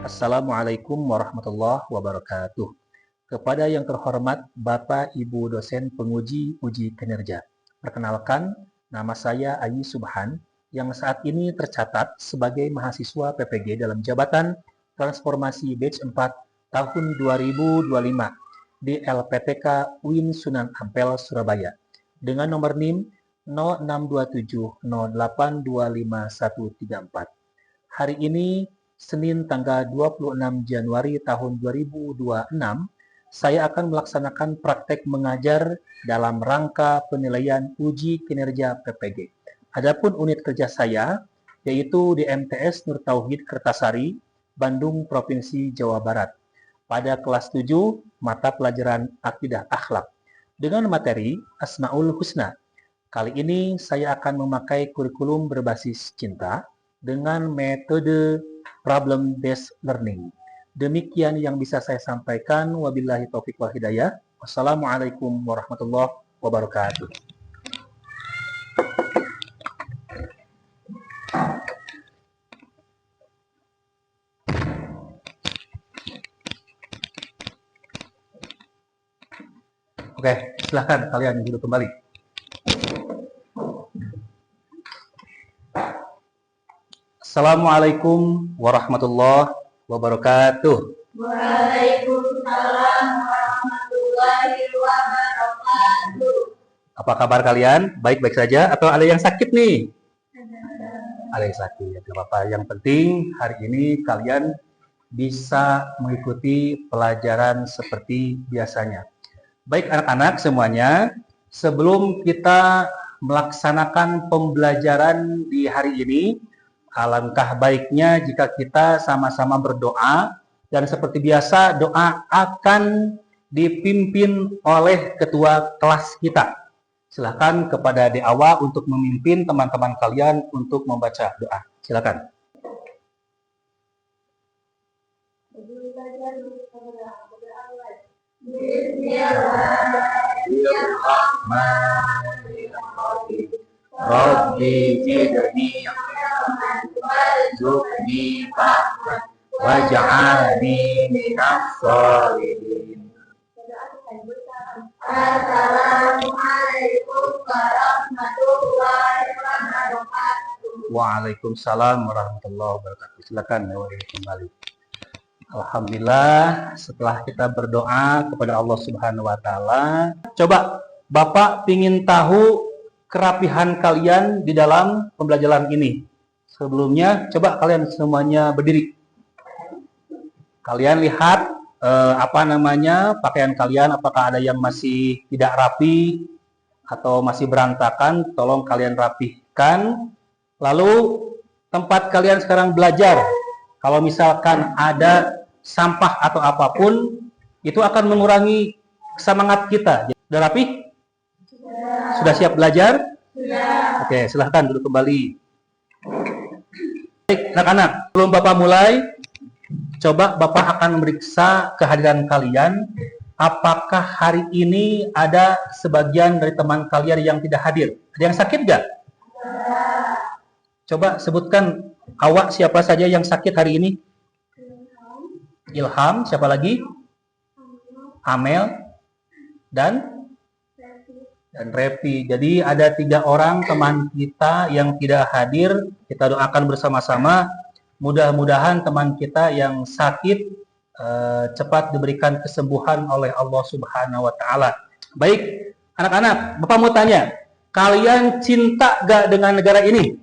Assalamualaikum warahmatullahi wabarakatuh. Kepada yang terhormat Bapak Ibu dosen penguji uji kinerja. Perkenalkan, nama saya Ayi Subhan yang saat ini tercatat sebagai mahasiswa PPG dalam jabatan transformasi batch 4 tahun 2025 di LPTK UIN Sunan Ampel, Surabaya dengan nomor NIM 062708251134. Hari ini Senin tanggal 26 Januari tahun 2026, saya akan melaksanakan praktek mengajar dalam rangka penilaian uji kinerja PPG. Adapun unit kerja saya yaitu di MTS Nur Tauhid Kertasari, Bandung, Provinsi Jawa Barat. Pada kelas 7, mata pelajaran Akidah Akhlak dengan materi Asmaul Husna. Kali ini saya akan memakai kurikulum berbasis cinta dengan metode problem based learning. Demikian yang bisa saya sampaikan. Wabillahi taufiq wal hidayah. Wassalamualaikum warahmatullahi wabarakatuh. Oke, silahkan kalian duduk kembali. Assalamualaikum warahmatullahi wabarakatuh. Waalaikumsalam warahmatullahi wabarakatuh. Apa kabar kalian? Baik-baik saja atau ada yang sakit nih? Ada yang sakit, tidak apa-apa. Yang penting hari ini kalian bisa mengikuti pelajaran seperti biasanya. Baik anak-anak semuanya, sebelum kita melaksanakan pembelajaran di hari ini, alangkah baiknya jika kita sama-sama berdoa, dan seperti biasa doa akan dipimpin oleh ketua kelas kita. Silakan kepada Adik Awa untuk memimpin teman-teman kalian untuk membaca doa. Silakan. Bismillahirrahmanirrahim. Rabbi zidni warzuqni fahman waj'alni minas sholihin. Assalamualaikum warahmatullahi wabarakatuh. Waalaikumsalam warahmatullahi wabarakatuh. Silakan kembali. Alhamdulillah, setelah kita berdoa kepada Allah Subhanahu wa taala, coba Bapak ingin tahu kerapihan kalian di dalam pembelajaran ini. Sebelumnya, coba kalian semuanya berdiri. Kalian lihat pakaian kalian, apakah ada yang masih tidak rapi atau masih berantakan, tolong kalian rapihkan. Lalu tempat kalian sekarang belajar, kalau misalkan ada sampah atau apapun, itu akan mengurangi semangat kita. Sudah rapi? Sudah siap belajar? Ya. Oke, silahkan duduk kembali. Baik, anak-anak, sebelum Bapak mulai, coba Bapak akan memeriksa kehadiran kalian. Apakah hari ini ada sebagian dari teman kalian yang tidak hadir? Ada yang sakit nggak? Coba sebutkan awak siapa saja yang sakit hari ini? Ilham, siapa lagi? Amel dan Repi. Jadi ada 3 orang teman kita yang tidak hadir. Kita doakan bersama-sama. Mudah-mudahan teman kita yang sakit cepat diberikan kesembuhan oleh Allah Subhanahu wa taala. Baik, anak-anak, Bapak mau tanya, kalian cinta gak dengan negara ini?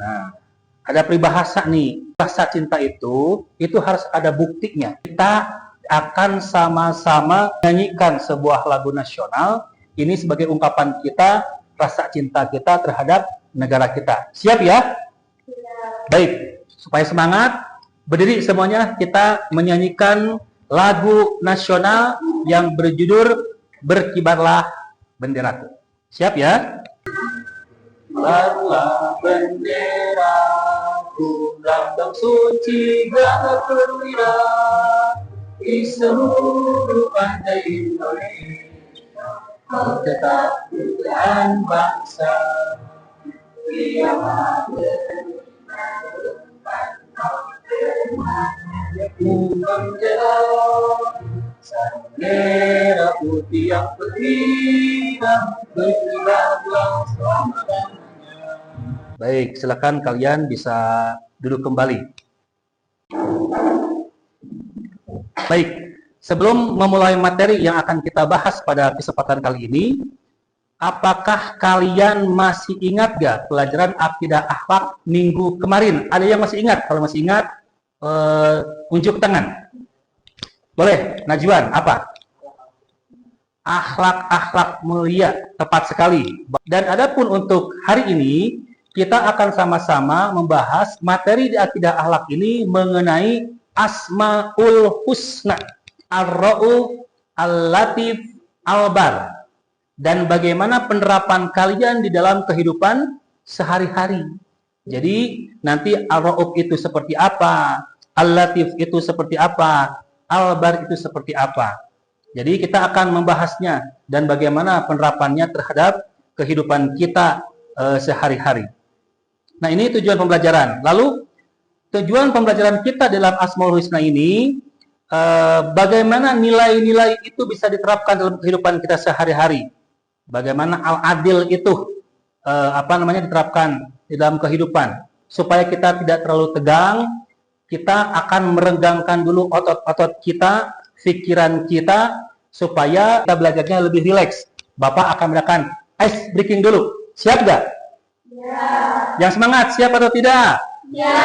Nah, ada peribahasa nih. Bahasa cinta itu harus ada buktinya. Kita akan sama-sama menyanyikan sebuah lagu nasional. Ini sebagai ungkapan kita, rasa cinta kita terhadap negara kita. Siap ya? Baik, supaya semangat, berdiri semuanya, kita menyanyikan lagu nasional yang berjudul Berkibarlah Benderaku. Siap ya? Kibarlah benderaku, lambang suci gagal perwira di seluruh pantai Indonesia. Kau tetap Tuhan bangsa, biarlah Bendera putih yang berkibar berkilau selama-lamanya. Baik, silakan kalian bisa duduk kembali. Baik, sebelum memulai materi yang akan kita bahas pada kesempatan kali ini, apakah kalian masih ingat gak pelajaran akidah akhlak minggu kemarin? Ada yang masih ingat? Kalau masih ingat, unjuk tangan. Boleh, Najwan, apa? Akhlak-akhlak mulia, tepat sekali. Dan adapun untuk hari ini, kita akan sama-sama membahas materi di akidah akhlak ini mengenai Asmaul Husna, Ar-Ra'uf, Al-Latif, Al-Bar. Dan bagaimana penerapan kalian di dalam kehidupan sehari-hari. Jadi, nanti Ar-Ra'uf itu seperti apa, Al-Latif itu seperti apa, Al-Bar itu seperti apa. Jadi kita akan membahasnya dan bagaimana penerapannya terhadap kehidupan kita sehari-hari. Nah, ini tujuan pembelajaran. Lalu tujuan pembelajaran kita dalam Asmaul Husna ini, bagaimana nilai-nilai itu bisa diterapkan dalam kehidupan kita sehari-hari. Bagaimana al-adil itu diterapkan di dalam kehidupan supaya kita tidak terlalu tegang. Kita akan merenggangkan dulu otot-otot kita, pikiran kita, supaya kita belajarnya lebih rileks. Bapak akan melakukan ice breaking dulu. Siap gak? Ya. Yang semangat, siap atau tidak? Ya.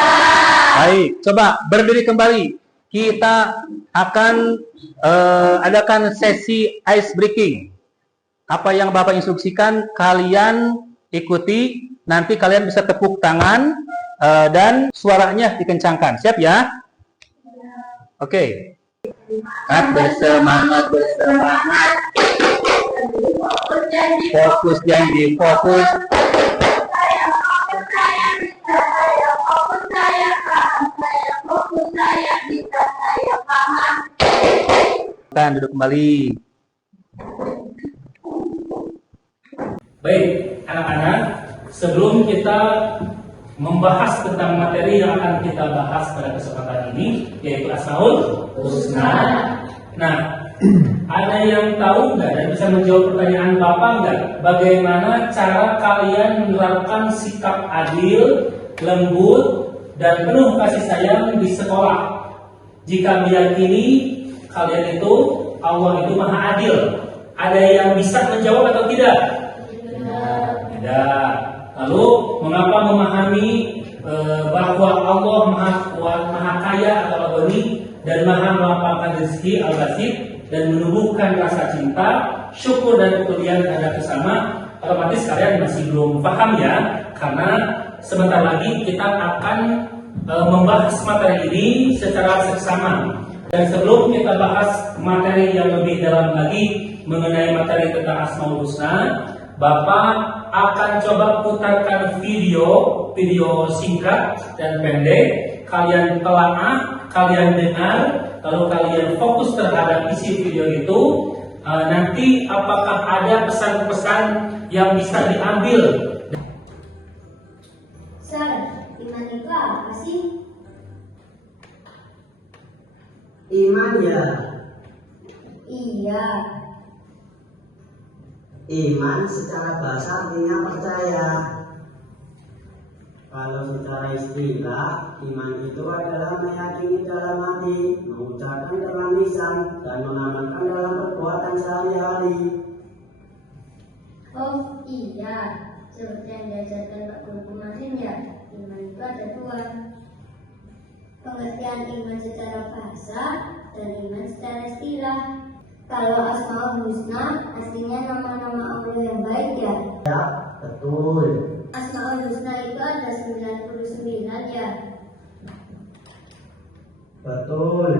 Baik, coba berdiri kembali. Kita akan adakan sesi ice breaking. Apa yang Bapak instruksikan, kalian ikuti. Nanti kalian bisa tepuk tangan dan suaranya dikencangkan. Siap ya? Oke. Bersemangat, bersemangat. Fokus janji, fokus. Kan duduk kembali. Baik, anak-anak, sebelum kita membahas tentang materi yang akan kita bahas pada kesempatan ini, yaitu Asmaul Husna. Nah, ada yang tahu nggak dan bisa menjawab pertanyaan Bapak nggak? Bagaimana cara kalian menerapkan sikap adil, lembut, dan penuh kasih sayang di sekolah? Jika meyakini kalian itu Allah itu Maha Adil, ada yang bisa menjawab atau tidak? Tidak. Lalu mengapa memahami bahwa Allah Maha Kuat, Maha Kaya atau Al-Ghani dan Maha melapangkan rezeki Al-Basit dan menumbuhkan rasa cinta, syukur dan kepedulian terhadap sesama? Otomatis kalian masih belum paham ya, karena sebentar lagi kita akan membahas materi ini secara seksama. Dan sebelum kita bahas materi yang lebih dalam lagi mengenai materi tentang Asmaul Husna, Bapak akan coba putarkan video singkat dan pendek. Kalian telaah, kalian dengar, lalu kalian fokus terhadap isi video itu. Nanti apakah ada pesan-pesan yang bisa diambil? Sir, iman itu apa sih? Iman ya. Iya. Iman secara bahasa artinya percaya. Kalau secara istilah, iman itu adalah meyakini dalam hati, mengucapkan dalam lisan, dan mengamalkan dalam perbuatan sehari-hari. Oh iya, seperti yang diajarkan Pak Guru kemarin ya, iman itu ada dua. Pengertian iman secara bahasa dan iman secara istilah. Kalau Asmaul Husna aslinya nama-nama Allah yang baik ya? Ya, betul. Asmaul Husna itu ada 99 ya? Betul.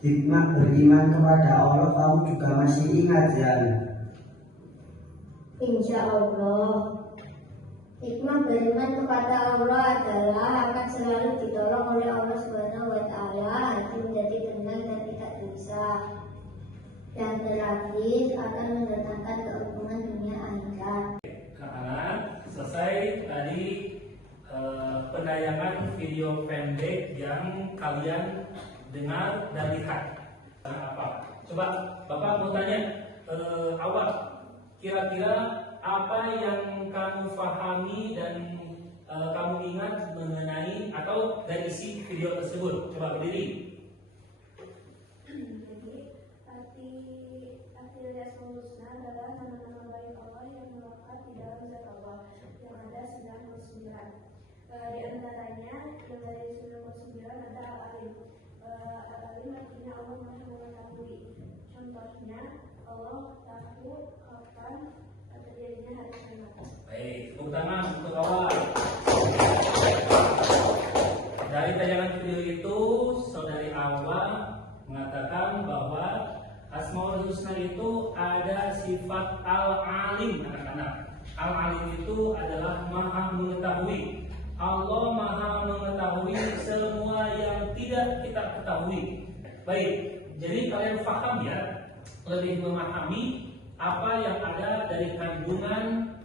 Hikmah beriman kepada Allah kamu juga masih ingat ya? Insya Allah. Hikmah beriman kepada Allah adalah akan selalu ditolong oleh Allah Subhanahu wa Ta'ala, hati menjadi tenang dan tidak gelisah. Yang terakhir akan mendatangkan keuntungan dunia akhirat. Anak-anak, selesai tadi penayangan video pendek objek yang kalian dengar dan lihat. Nah, apa? Coba Bapak mau tanya, awal kira-kira apa yang kamu pahami dan kamu ingat mengenai atau dari isi video tersebut? Coba berdiri. Jadi arti dari Asmaul Husna adalah nama-nama baik Allah yang melekat di dalam zat Allah yang ada 99. Di antaranya yang dari 99 ada Al-Alim. Al-Alim artinya Allah Maha mengetahui. Contohnya Allah tahu kapan terjadinya hari kiamat. Baik, tepuk tangan untuk awal. Dari tayangan video itu, saudari Awa mengatakan bahwa Asmaul Husna itu ada sifat Al-Alim, anak-anak. Al-Alim itu adalah Maha mengetahui. Allah Maha mengetahui semua yang tidak kita ketahui. Baik, jadi kalian paham ya, lebih memahami apa yang ada dari kandungan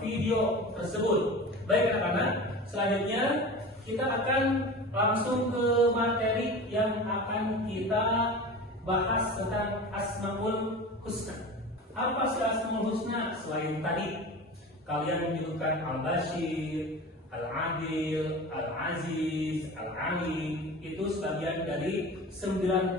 video tersebut. Baik anak-anak, selanjutnya kita akan langsung ke materi yang akan kita bahas tentang Asmaul Husna. Apa sih Asmaul Husna? Selain tadi kalian menyebutkan Al-Bashir, Al-Adil, Al-Aziz, Al-Alim, itu sebagian dari 99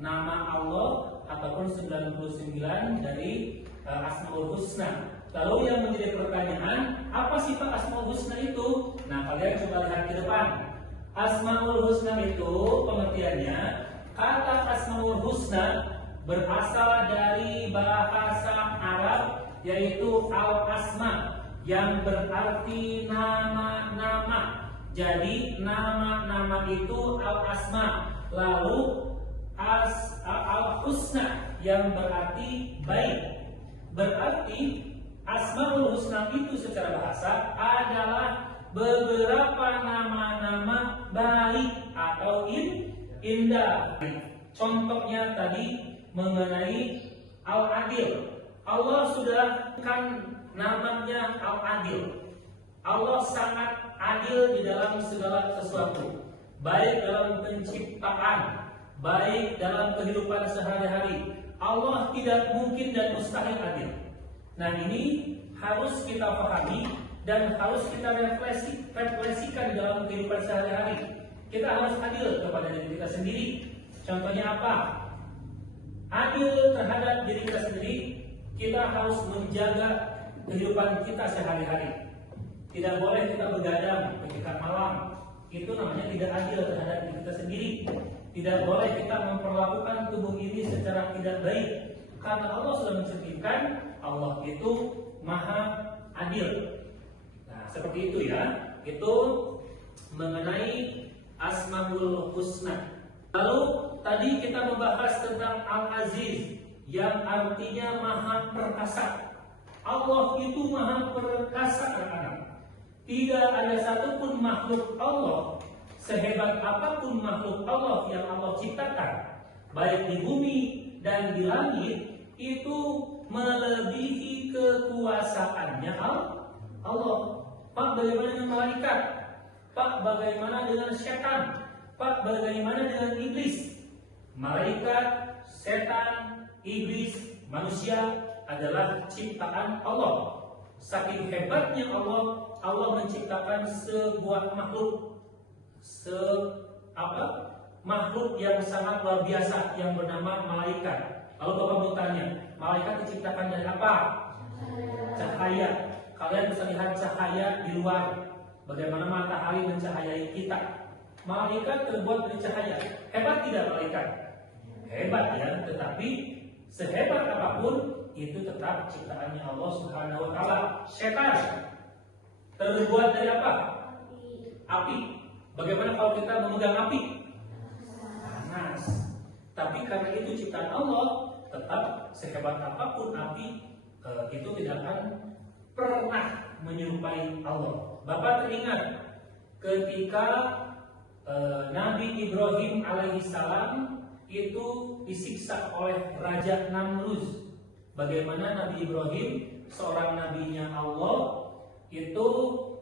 nama Allah ataupun 99 dari Asmaul Husna. Lalu yang menjadi pertanyaan, apa sifat Asmaul Husna itu? Nah, kalian coba lihat ke depan. Asmaul Husna itu pengertiannya, kata Asmaul Husna berasal dari bahasa Arab yaitu al-asma yang berarti nama-nama. Jadi nama-nama itu al-asma. Lalu al-husna yang berarti baik. Berarti Asmaul Husna itu secara bahasa adalah beberapa nama-nama baik atau indah. Contohnya tadi mengenai Al-Adil. Allah sudah kan namanya Al-Adil. Allah sangat adil di dalam segala sesuatu, baik dalam penciptaan, baik dalam kehidupan sehari-hari. Allah tidak mungkin dan mustahil adil. Nah, ini harus kita pahami dan harus kita refleksikan di dalam kehidupan sehari-hari. Kita harus adil kepada diri kita sendiri. Contohnya apa? Adil terhadap diri kita sendiri. Kita harus menjaga kehidupan kita sehari-hari. Tidak boleh kita begadang ketika malam. Itu namanya tidak adil terhadap diri kita sendiri. Tidak boleh kita memperlakukan tubuh ini secara tidak baik. Karena Allah sudah menceritakan Allah itu Maha Adil. Nah, seperti itu ya. Itu mengenai Asmaul Husna. Lalu tadi kita membahas tentang Al-Aziz yang artinya Maha Perkasa. Allah itu Maha Perkasa, anak-anak. Tidak ada satupun makhluk Allah, sehebat apapun makhluk Allah yang Allah ciptakan, baik di bumi dan di langit, itu melebihi kekuasaannya Allah. Pak, bagaimana dengan malaikat? Pak, bagaimana dengan setan? Pak, bagaimana dengan iblis? Malaikat, setan, iblis, manusia adalah ciptaan Allah. Saking hebatnya Allah menciptakan sebuah makhluk, makhluk yang sangat luar biasa yang bernama malaikat. Lalu Bapak mau tanya, malaikat diciptakan dari apa? Cahaya. Kalian bisa lihat cahaya di luar, bagaimana matahari mencahayai kita. Malaikat terbuat dari cahaya. Hebat tidak malaikat? Hebat ya, tetapi sehebat apapun itu tetap ciptaannya Allah Subhanahu wa taala. Setan terbuat dari apa? Api. Bagaimana kalau kita memegang api? Panas. Tapi karena itu ciptaan Allah, tetap sehebat apapun api itu tidak akan pernah menyerupai Allah. Bapak teringat ketika Nabi Ibrahim alaihissalam itu disiksa oleh Raja Namrud. Bagaimana Nabi Ibrahim, seorang nabinya Allah, itu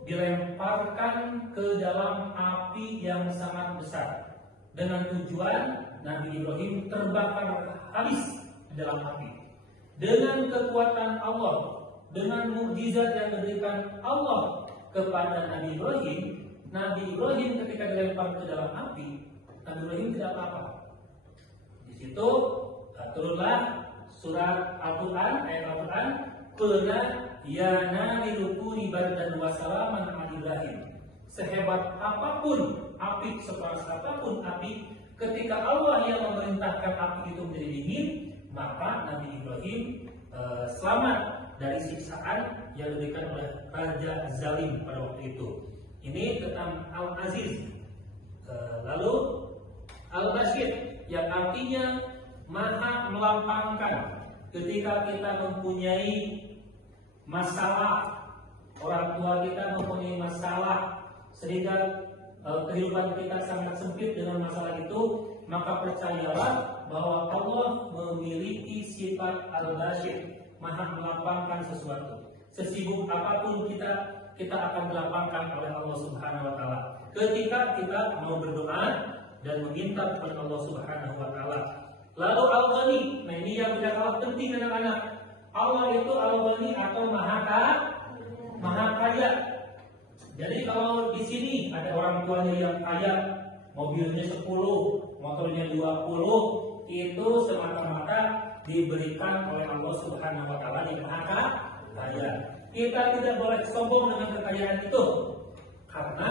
dilemparkan ke dalam api yang sangat besar dengan tujuan Nabi Ibrahim terbakar habis di dalam api. Dengan kekuatan Allah, dengan mukjizat yang diberikan Allah kepada Nabi Ibrahim ketika dilempar ke dalam api, Nabi Ibrahim tidak apa-apa. Di situ turunlah surat Al-Quran, ayat Al-Quran, "Qulna ya nari kuni bardan wa salaman ala Ibrahim." Sehebat apapun api, sekeras apapun api, ketika Allah yang memerintahkan api itu menjadi dingin, maka Nabi Ibrahim selamat dari siksaan yang diberikan oleh Raja Zalim pada waktu itu. Ini tentang Al-Aziz. Lalu Al-Bashir yang artinya maha melampangkan. Ketika kita mempunyai masalah, orang tua kita mempunyai masalah sehingga kehidupan kita sangat sempit dengan masalah itu, maka percayalah bahwa Allah memiliki sifat Al-Bashir, maha melampangkan sesuatu. Sesibuk apapun kita akan dilapangkan oleh Allah Subhanahu wa taala. Ketika kita mau berdoa dan meminta kepada Allah Subhanahu wa taala. Lalu Al-Ghani, nah ini yang tidak kalah penting anak-anak. Allah itu Al-Ghani atau Maha Kaya. Jadi kalau di sini ada orang tuanya yang kaya, mobilnya 10, motornya 20, itu semata-mata diberikan oleh Allah Subhanahu wa taala yang Maha Kaya. Kita tidak boleh sombong dengan kekayaan itu, karena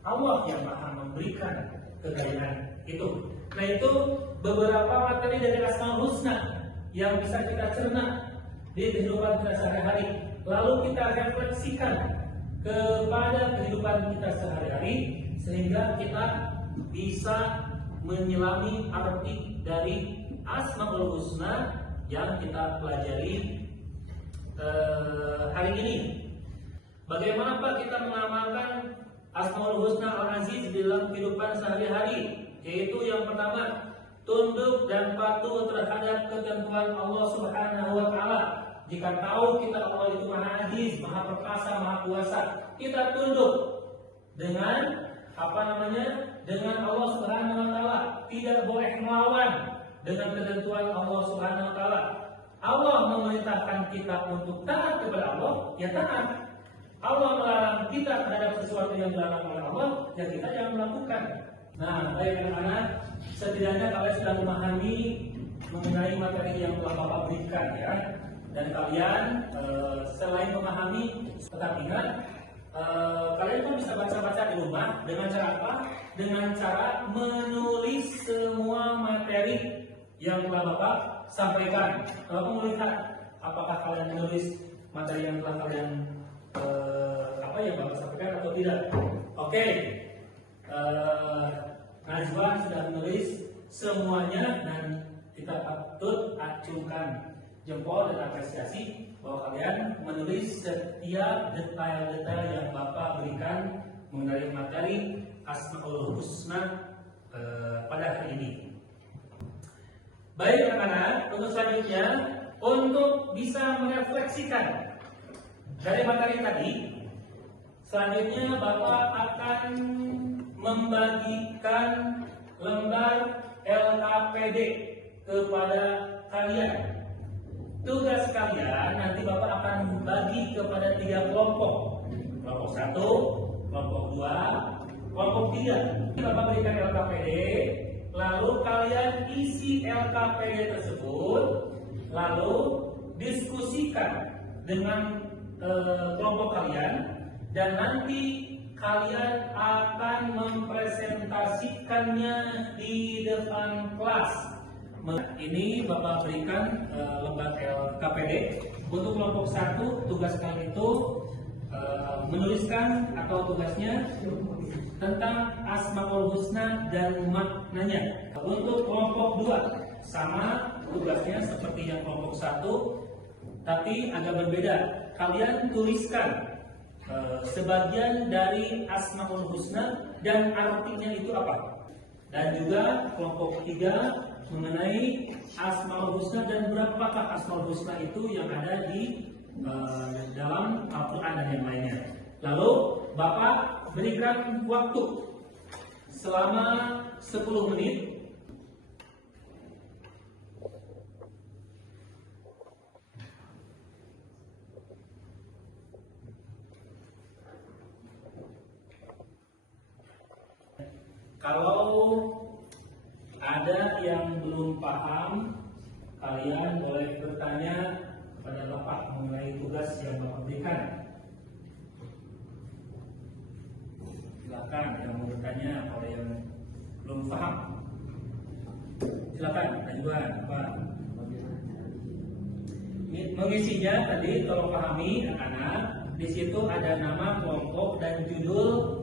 Allah yang Maha memberikan kekayaan itu. Nah, itu beberapa materi dari Asmaul Husna yang bisa kita cerna di kehidupan kita sehari-hari. Lalu kita refleksikan kepada kehidupan kita sehari-hari sehingga kita bisa menyelami arti dari Asmaul Husna yang kita pelajari hari ini. Bagaimana Pak kita mengamalkan Asmaul Husna Al-Aziz dalam kehidupan sehari-hari? Yaitu yang pertama, tunduk dan patuh terhadap ketentuan Allah Subhanahu wa taala. Jika tahu kita Allah itu Maha Aziz, Maha Perkasa, Maha Kuasa, kita tunduk dengan dengan Allah Subhanahu wa taala. Tidak boleh melawan dengan ketentuan Allah Subhanahu wa taala. Allah memerintahkan kita untuk taat kepada Allah, ya taat. Allah melarang kita terhadap sesuatu yang dilarang oleh Allah, ya kita jangan melakukan. Nah, baik anak-anak, setidaknya kalian sudah memahami mengenai materi yang telah Bapak berikan ya. Dan kalian selain memahami, tetap ingat, kalian pun bisa baca-baca di rumah dengan cara apa? Dengan cara menulis semua materi yang telah Bapak sampaikan. Bapak melihat apakah kalian menulis materi yang telah kalian Bapak sampaikan atau tidak. Oke. Najwa sudah menulis semuanya dan kita patut acungkan jempol dan apresiasi bahwa kalian menulis setiap detail-detail yang Bapak berikan mengenai materi Asmaul Husna pada hari ini. Baik anak-anak, untuk selanjutnya untuk bisa merefleksikan dari materi tadi, selanjutnya Bapak akan membagikan lembar LKPD kepada kalian. Tugas kalian nanti Bapak akan bagi kepada 3 kelompok. Kelompok 1, kelompok 2, kelompok 3. Bapak berikan LKPD, lalu kalian isi LKPD tersebut, lalu diskusikan dengan kelompok kalian, dan nanti kalian akan mempresentasikannya di depan kelas. Ini Bapak berikan lembar LKPD. Untuk kelompok 1, tugas kalian itu menuliskan atau tugasnya tentang Asmaul Husna dan maknanya. Untuk kelompok 2, sama tugasnya seperti yang kelompok 1, tapi agak berbeda. Kalian tuliskan sebagian dari Asmaul Husna dan artinya itu apa. Dan juga kelompok 3 mengenai Asmaul Husna dan berapakah Asmaul Husna itu yang ada di dalam Al-Quran dan yang lainnya. Lalu Bapak berikan waktu selama 10 menit. Kalau ada yang belum paham, kalian boleh bertanya kepada Bapak mengenai tugas yang Bapak berikan. Silakan yang mau bertanya, kalau yang belum paham, silakan ajukan Pak. Mengisinya tadi tolong pahami anak-anak, di situ ada nama kelompok dan judul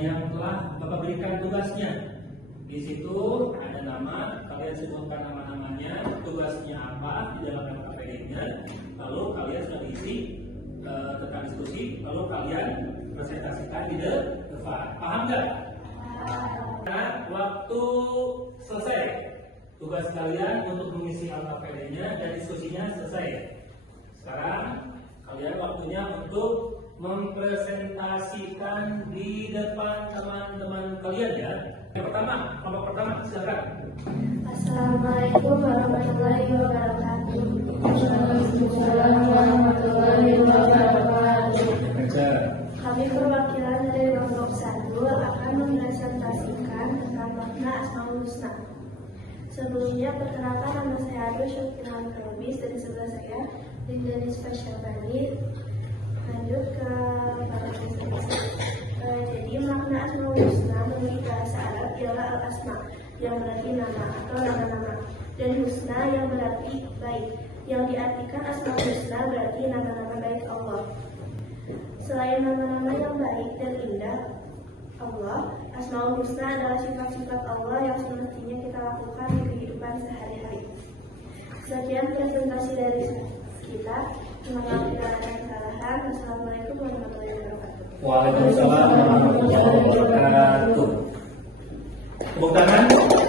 yang telah Bapak berikan tugasnya. Di situ ada nama, kalian sebutkan nama-namanya, tugasnya apa di dalam LKPD-nya, lalu kalian sudah diisi tentang diskusi, lalu kalian presentasikan di depan. Paham nggak? Nah, waktu selesai, tugas kalian untuk mengisi LKPD-nya dan diskusinya selesai. Sekarang kalian waktunya untuk mempresentasikan di depan teman-teman kalian ya. Yang pertama, kelompok pertama, silakan. Assalamualaikum warahmatullahi wabarakatuh. Waalaikumsalam warahmatullahi wabarakatuh. Kami perwakilan dari kelompok 1 akan mempresentasikan tentang makna Asmaul Husna. Sebelumnya perkenalkan, nama saya Adu Syukran Krobis, dari sebelah saya Lindani Spesial Bali. Lanjut ke pada presentasi. Jadi makna Asmaul Husna menurut bahasa Arab ialah al-asma, yang berarti nama atau nama-nama, dan husna yang berarti baik. Yang diartikan Asmaul Husna berarti nama-nama baik Allah. Selain nama-nama yang baik dan indah Allah, Asmaul Husna adalah sifat-sifat Allah yang semestinya kita lakukan di kehidupan sehari-hari. Sekian presentasi dari kita. Semoga tidak ada kesalahan. Wassalamualaikum warahmatullahi wabarakatuh. Waalaikumsalam warahmatullahi wabarakatuh. Tepuk tangan untuk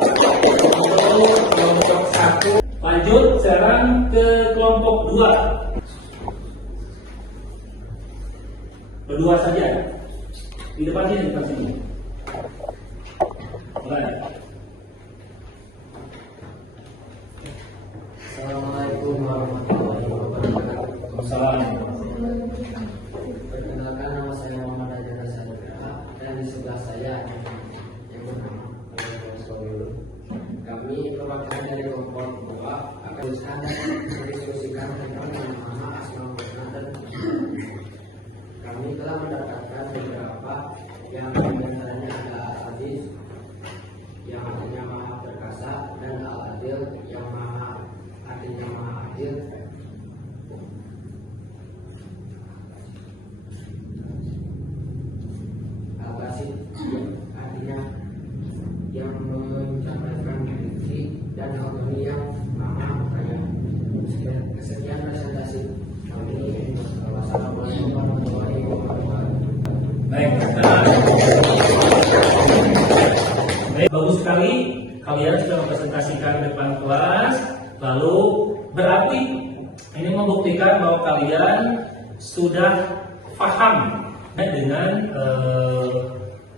kelompok 1. Lanjut sekarang ke kelompok 2. Berdua saja. Di depan sini, depan sini. Mulai. Assalamualaikum warahmatullahi wabarakatuh. Waalaikumsalam. Perkenalkan, nama saya Muhammad Ajara Sadra, dan di sebelah saya yang bernama Sobiul. Kami perwakilan dari kelompok 2 akan mendiskusikan tentang nama Asmaul Husna dan kami telah mendapatkan beberapa yang diantaranya ada Al-Aziz yang artinya Maha Perkasa dan Al-Adil yang artinya Maha Adil. Al-Basit artinya yang mencapai diri, dan Al-Ghani yang Maha Kaya. Sekian presentasi kami. Wassalamualaikum warahmatullahi wabarakatuh. Baik, bagus sekali kalian sudah mempresentasikan depan kelas. Lalu berarti ini membuktikan bahwa kalian sudah paham dengan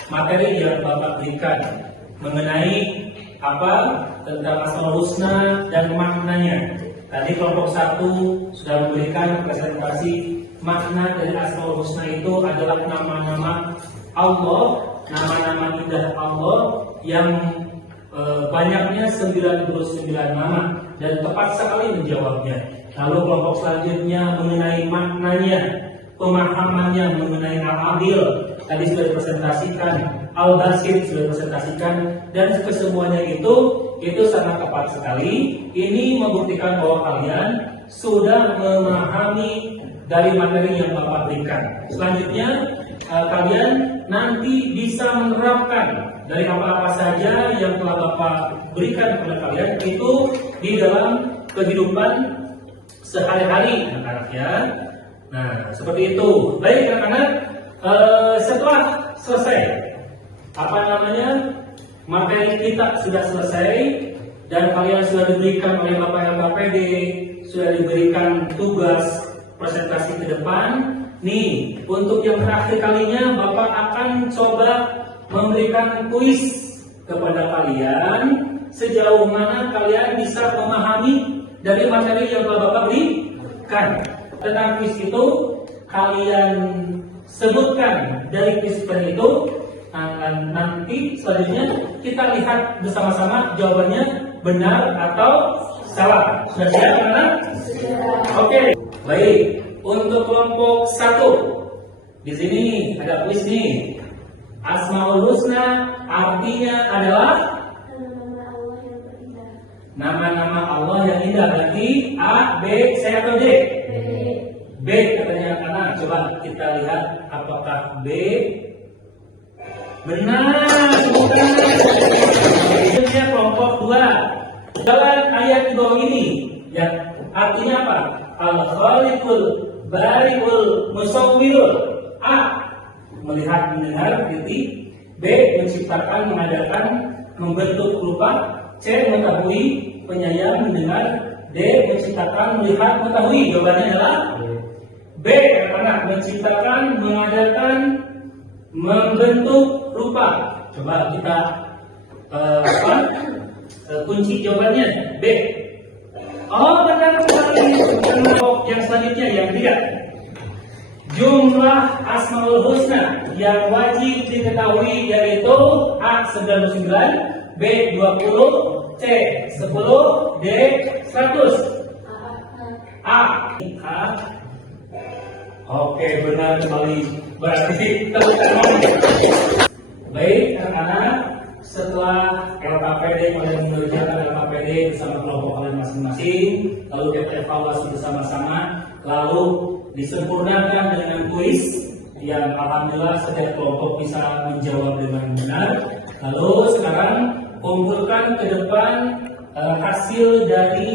materi yang Bapak berikan mengenai apa tentang Asmaul Husna dan maknanya. Tadi kelompok 1 sudah memberikan presentasi makna dari Asmaul Husna itu adalah nama-nama Allah, nama-nama indah Allah yang banyaknya 99 nama, dan tepat sekali menjawabnya. Lalu kelompok selanjutnya mengenai maknanya, pemahamannya mengenai Al-Adil tadi sudah dipresentasikan, Al-Basit sudah dipresentasikan, dan kesemuanya itu sangat tepat sekali. Ini membuktikan bahwa kalian sudah memahami dari materi yang Bapak berikan. Selanjutnya kalian nanti bisa menerapkan dari apa-apa saja yang telah Bapak berikan kepada kalian itu di dalam kehidupan sehari-hari anak-anak ya. Nah, seperti itu. Baik anak-anak, setelah selesai materi kita sudah selesai dan kalian sudah diberikan oleh Bapak LKPD, sudah diberikan tugas presentasi ke depan. nih untuk yang terakhir kalinya Bapak akan coba memberikan kuis kepada kalian sejauh mana kalian bisa memahami dari materi yang telah Bapak berikan. Tentang kuis itu kalian sebutkan dari kuis itu. Nanti selanjutnya kita lihat bersama-sama jawabannya benar atau salah. Sudah siap anak? Oke, baik. Untuk kelompok 1 di sini ada kuis nih. Asmaul Husna artinya adalah Nama Allah yang berindah. nama-nama Allah yang indah. Berarti A, B, C atau D? B katanya anak. Coba kita lihat apakah B. Benar, selanjutnya kelompok 2. Jalan ayat di bawah ini yang artinya apa? Al-Khaliqul Bari'ul Musawwirul. A. Melihat mendengar, berarti. B. Menciptakan, mengadakan, membentuk rupa. C. Mengetahui, penyayang, mendengar. D. Menciptakan, melihat, mengetahui. Jawabannya adalah B. Karena menciptakan, mengadakan, membentuk rupa. Coba kita kunci jawabannya B. Oh benar sekali. Yang selanjutnya yang ketiga. Jumlah Asmaul Husna yang wajib diketahui yaitu A 99, B 20, C 10, D 100. A. Oke, benar sekali. Berarti baik anak-anak, setelah LKPD kalian mengerjakan LKPD bersama kelompok kalian masing-masing, lalu kita evaluasi bersama-sama, lalu disempurnakan dengan kuis yang alhamdulillah setiap kelompok bisa menjawab dengan benar. Lalu sekarang kumpulkan ke depan hasil dari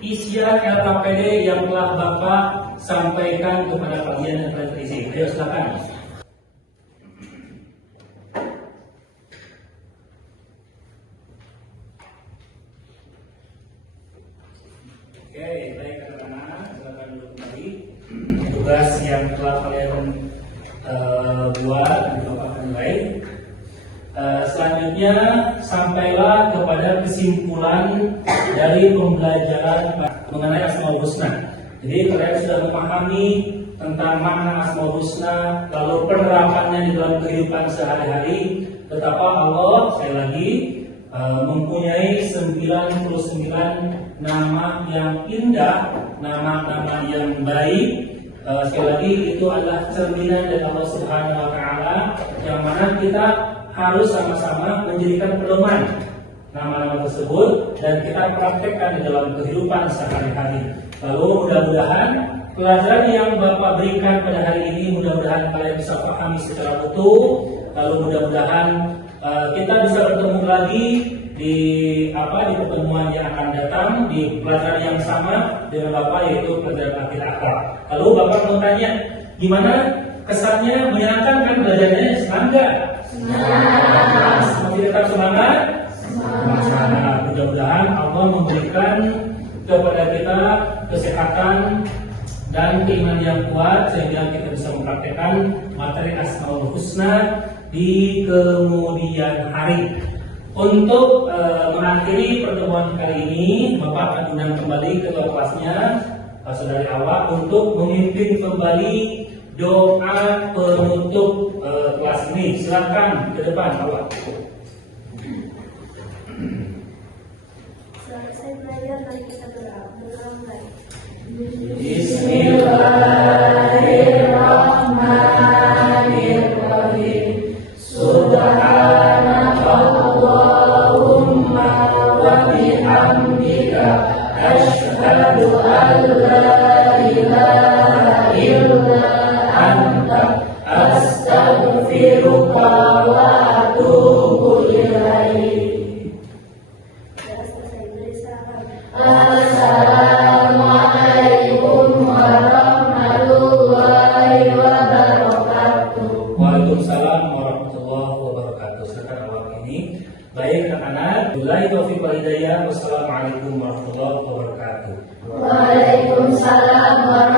isian LKPD yang telah Bapak sampaikan kepada kalian dan kalian terisi. Ayo silakan. Oke, baik anak-anak, silakan dulu kembali. Tugas yang telah kalian buat merupakan baik. Selanjutnya sampailah kepada kesimpulan dari pembelajaran mengenai Asmaul Husna. Jadi kalian sudah memahami tentang makna Asmaul Husna, lalu penerapannya di dalam kehidupan sehari-hari. Betapa Allah sekali lagi mempunyai 99 nama yang indah, nama-nama yang baik. Sekali lagi itu adalah cerminan dari Allah Subhanahu Wa Taala, yang mana kita harus sama-sama menjadikan pedoman nama-nama tersebut dan kita praktekkan di dalam kehidupan sehari-hari. Lalu mudah-mudahan pelajaran yang Bapak berikan pada hari ini mudah-mudahan kalian bisa pahami secara utuh. Lalu mudah-mudahan kita bisa bertemu lagi di pertemuan yang akan datang di pelajaran yang sama dengan Bapak, yaitu pelajaran akidah akhlak. Lalu Bapak mau tanya, gimana kesannya? Menyenangkan kan belajarnya? Senang nggak? Senang. Masih tetap semangat? Semangat. Mudah-mudahan Allah memberikan kepada kita kesehatan dan keimanan yang kuat sehingga kita bisa mempraktekkan materi Asmaul Husna di kemudian hari. Untuk mengakhiri pertemuan kali ini, Bapak akan undang kembali ketua kelasnya, saudari Awak, untuk memimpin kembali doa penutup kelas ini. Silakan ke depan, Awak. Selesai belajar, mari kita berdoa. Bismillahirrahmanirrahim. Subhanakallahumma wa bihamdika asyhadu an la ilaha illa anta astaghfiruka wa atubu ilaik. Selesai belajar. Assalamualaikum warahmatullahi wabarakatuh. Waalaikumsalam warahmatullahi wabarakatuh. Silakan awak ini. Baik anak-anak, billahi taufiq wal hidayah. Wassalamualaikum warahmatullahi wabarakatuh. Waalaikumsalam warahmatullahi